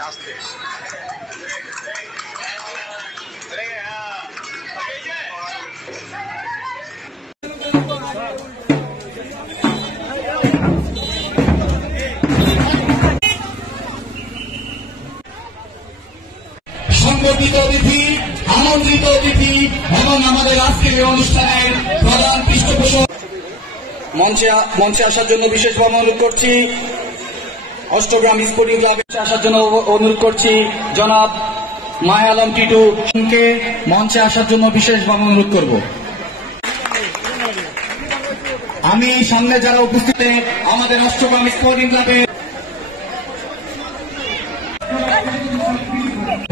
সংগঠিত অতিথি, আমন্ত্রিত অতিথি এবং আমাদের আজকের এই অনুষ্ঠানের প্রধান পৃষ্ঠপোষক মঞ্চে আসার জন্য বিশেষভাবে অনুরোধ করছি। অষ্টগ্রাম স্পোর্টিং ক্লাবে আসার জন্য অনুরোধ করছি জনাব মায়া আলম টিটুকে মঞ্চে আসার জন্য বিশেষভাবে অনুরোধ করব। আমি সামনে যারা উপস্থিত আমাদের অষ্টগ্রাম স্পোর্টিং ক্লাবে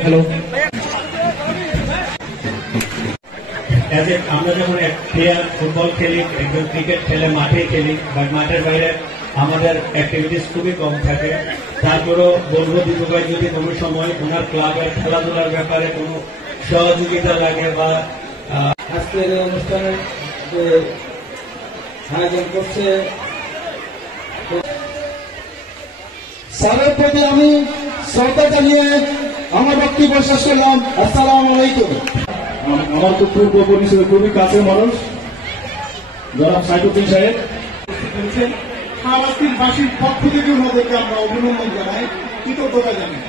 হ্যালো আমরা যখন এক প্লেয়ার ফুটবল খেলি, একজন ক্রিকেট খেলে মাঠে খেলি, বাট মাঠের বাইরে আমাদের অ্যাক্টিভিটিস খুবই কম থাকে। তারপরও বলবো দীপু ভাই যদি কোনো সময় ওনার ক্লাবের খেলাধুলার ব্যাপারে কোনো সহযোগিতা লাগে বা আজকের এই অনুষ্ঠানের যে আয়োজন করছে স্যারের প্রতি আমি শ্রদ্ধা জানিয়ে আমার বক্তব্য শেষ করলাম। আসসালামু আলাইকুম। আমার তো পূর্ব পরিচয় খুবই কাছের মানুষ জনাব সাইফুদ্দিন সাহেব শাহবাজপুরবাসীর পক্ষ থেকে ওনাদেরকে আমরা অভিনন্দন জানাই, কৃতজ্ঞতা জানাই।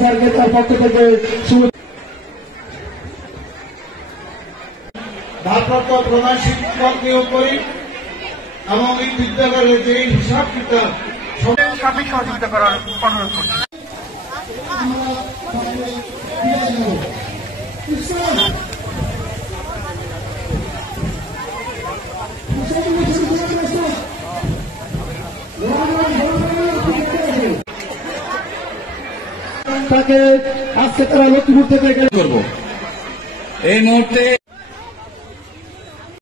স্যারকে তার পক্ষ থেকে ভারপ্রাপ্ত প্রধান শিক্ষক নিয়োগ করি এবং এই বিদ্যালয়ের যে হিসাব কিতাব সার্বিক সহযোগিতা করার অনুরোধ করছি। তাকে আজকে তারা লক্ষ্মীপুর থেকে করব। এই মুহূর্তে